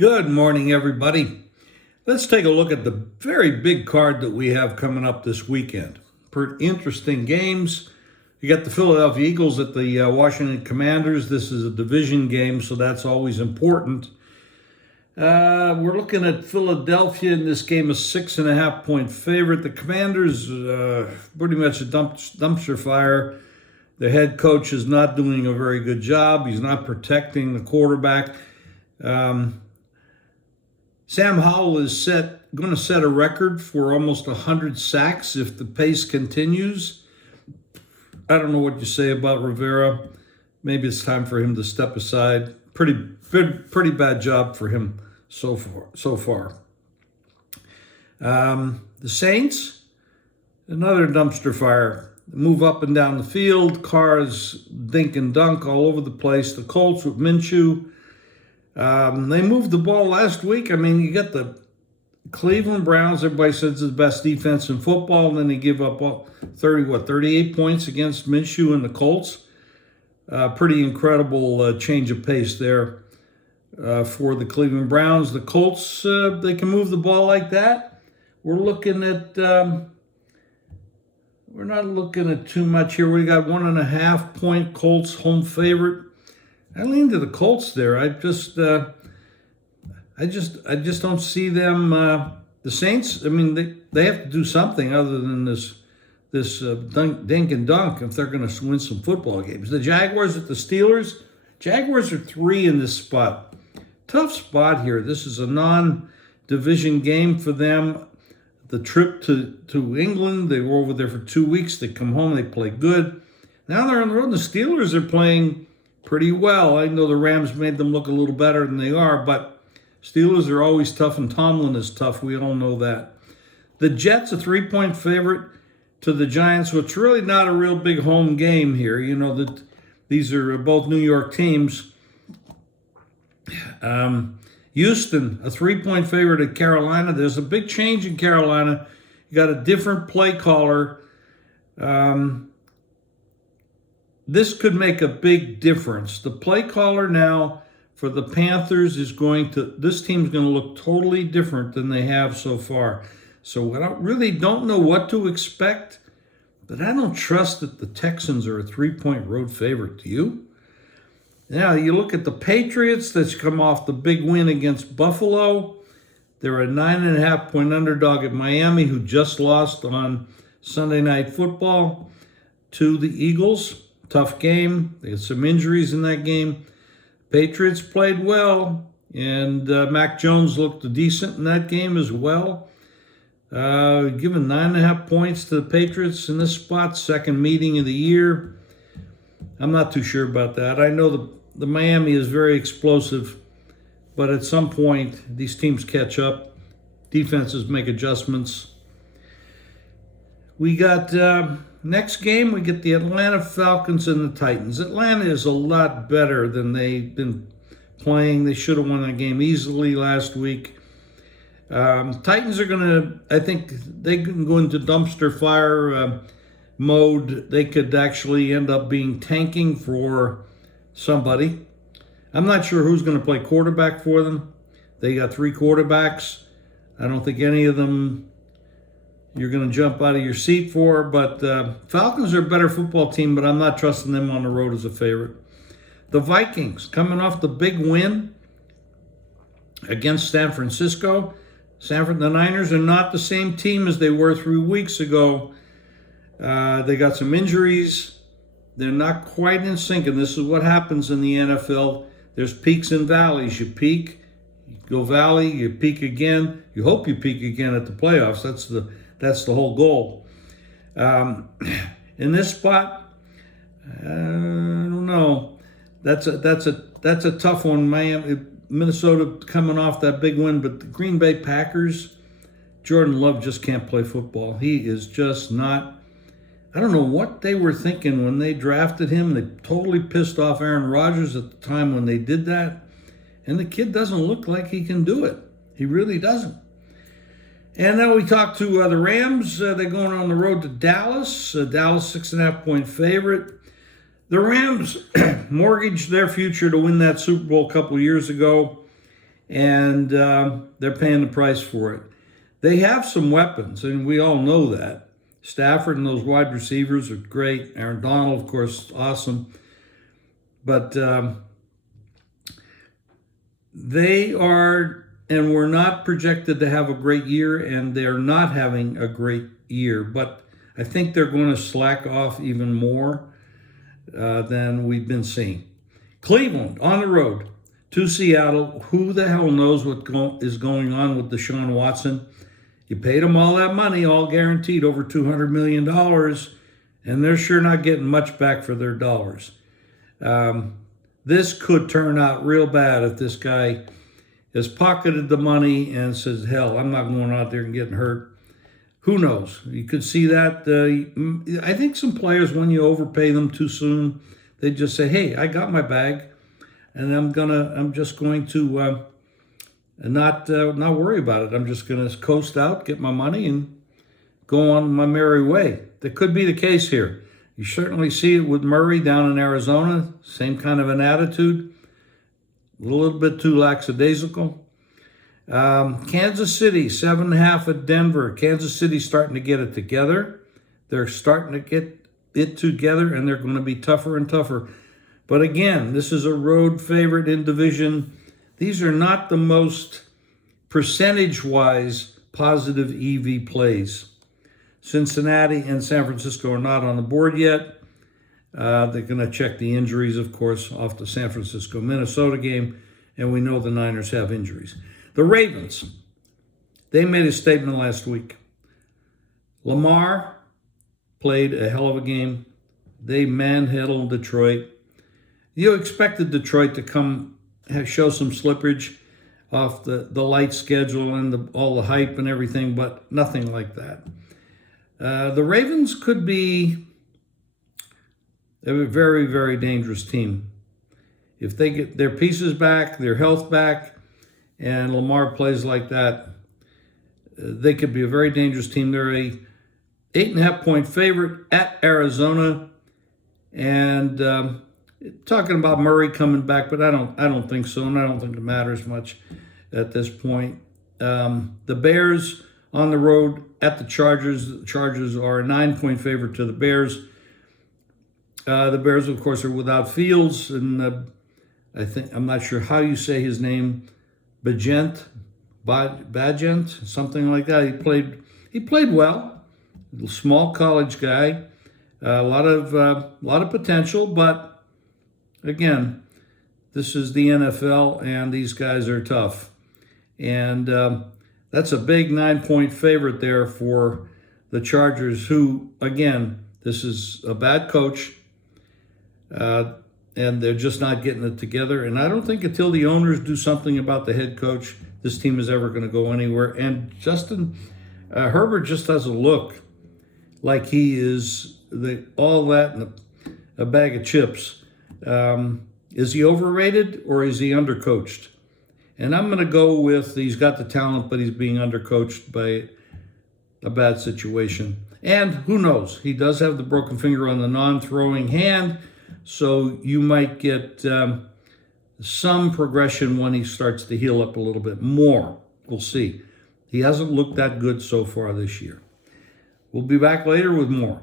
Good morning, everybody. Let's take a look at the very big card that we have coming up this weekend. Pretty interesting games. You got the Philadelphia Eagles at the Washington Commanders. This is a division game, so that's always important. We're looking at Philadelphia in this game, a 6.5-point favorite. The Commanders, pretty much a dumpster fire. The head coach is not doing a very good job. He's not protecting the quarterback. Sam Howell is going to set a record for almost 100 sacks if the pace continues. I don't know what you say about Rivera. Maybe it's time for him to step aside. Pretty bad job for him so far. The Saints, another dumpster fire. Move up and down the field. Cars dink and dunk all over the place. The Colts with Minshew. They moved the ball last week. I mean, you got the Cleveland Browns. Everybody says it's the best defense in football, and then they give up 38 points against Minshew and the Colts. Pretty incredible change of pace there for the Cleveland Browns. The Colts, they can move the ball like that. We're looking at, we're not looking at too much here. We got 1.5-point Colts home favorite. I lean to the Colts there. I just don't see them. The Saints. I mean, they have to do something other than this dink and dunk if they're going to win some football games. The Jaguars at the Steelers. Jaguars are 3 in this spot. Tough spot here. This is a non-division game for them. The trip to England. They were over there for 2 weeks. They come home. They play good. Now they're on the road. The Steelers are playing pretty well. I know the Rams made them look a little better than they are, but Steelers are always tough, and Tomlin is tough. We all know that. The Jets, a 3-point favorite to the Giants, so it's really not a real big home game here. You know that these are both New York teams. Houston, a 3-point favorite at Carolina. There's a big change in Carolina. You got a different play caller. This could make a big difference. The play caller now for the Panthers is this team's going to look totally different than they have so far. So I really don't know what to expect, but I don't trust that the Texans are a 3-point road favorite. Do you? Now, you look at the Patriots that's come off the big win against Buffalo. They're a 9.5-point underdog at Miami, who just lost on Sunday Night Football to the Eagles. Tough game. They had some injuries in that game. Patriots played well, and Mac Jones looked decent in that game as well. Given 9.5 points to the Patriots in this spot, second meeting of the year. I'm not too sure about that. I know the Miami is very explosive, but at some point, these teams catch up. Defenses make adjustments. We got... next game, we get the Atlanta Falcons and the Titans. Atlanta is a lot better than they've been playing. They should have won that game easily last week. Titans are going to, I think, they can go into dumpster fire mode. They could actually end up being tanking for somebody. I'm not sure who's going to play quarterback for them. They got 3 quarterbacks. I don't think any of them you're going to jump out of your seat for, but Falcons are a better football team, but I'm not trusting them on the road as a favorite. The Vikings, coming off the big win against San Francisco. The Niners are not the same team as they were 3 weeks ago. They got some injuries. They're not quite in sync, and this is what happens in the NFL. There's peaks and valleys. You peak, you go valley, you peak again. You hope you peak again at the playoffs. That's the whole goal. In this spot, I don't know. That's a tough one. Minnesota coming off that big win, but the Green Bay Packers, Jordan Love just can't play football. He is just not. I don't know what they were thinking when they drafted him. They totally pissed off Aaron Rodgers at the time when they did that. And the kid doesn't look like he can do it. He really doesn't. And now we talk to the Rams. They're going on the road to Dallas. Dallas 6.5-point favorite. The Rams mortgaged their future to win that Super Bowl a couple years ago. and they're paying the price for it. They have some weapons, and we all know that. Stafford and those wide receivers are great. Aaron Donald, of course, awesome. But they are, and were not projected to have a great year, and they're not having a great year. But I think they're going to slack off even more than we've been seeing. Cleveland on the road to Seattle. Who the hell knows what is going on with Deshaun Watson? You paid them all that money, all guaranteed, over $200 million, and they're sure not getting much back for their dollars. This could turn out real bad if this guy has pocketed the money and says, hell, I'm not going out there and getting hurt. Who knows? You could see that. I think some players, when you overpay them too soon, they just say, hey, I got my bag, and I'm just going to not worry about it. I'm just going to coast out, get my money, and go on my merry way. That could be the case here. You certainly see it with Murray down in Arizona. Same kind of an attitude. A little bit too lackadaisical. Kansas City, 7.5 at Denver. Kansas City starting to get it together. They're starting to get it together, and they're going to be tougher and tougher. But again, this is a road favorite in division. These are not the most percentage-wise positive EV plays. Cincinnati and San Francisco are not on the board yet. They're going to check the injuries, of course, off the San Francisco-Minnesota game, and we know the Niners have injuries. The Ravens, they made a statement last week. Lamar played a hell of a game. They manhandled Detroit. You expected Detroit to show some slippage off the light schedule and all the hype and everything, but nothing like that. The Ravens could be a very, very dangerous team. If they get their pieces back, their health back, and Lamar plays like that, they could be a very dangerous team. They're a 8.5-point favorite at Arizona, and talking about Murray coming back, but I don't think so, and I don't think it matters much at this point. The Bears on the road at the Chargers. The Chargers are a 9-point favorite to the Bears. The Bears, of course, are without Fields, and I'm not sure how you say his name, Bagent, something like that. He played well. Small college guy, a lot of potential, but again, this is the NFL, and these guys are tough, and that's a big 9-point favorite there for the Chargers, who, again, this is a bad coach, and they're just not getting it together. And I don't think until the owners do something about the head coach, this team is ever going to go anywhere. And Justin Herbert just doesn't look like he is all that in a bag of chips. Is he overrated or is he undercoached? And I'm going to go with he's got the talent, but he's being undercoached by a bad situation. And who knows? He does have the broken finger on the non-throwing hand, so you might get some progression when he starts to heal up a little bit more. We'll see. He hasn't looked that good so far this year. We'll be back later with more.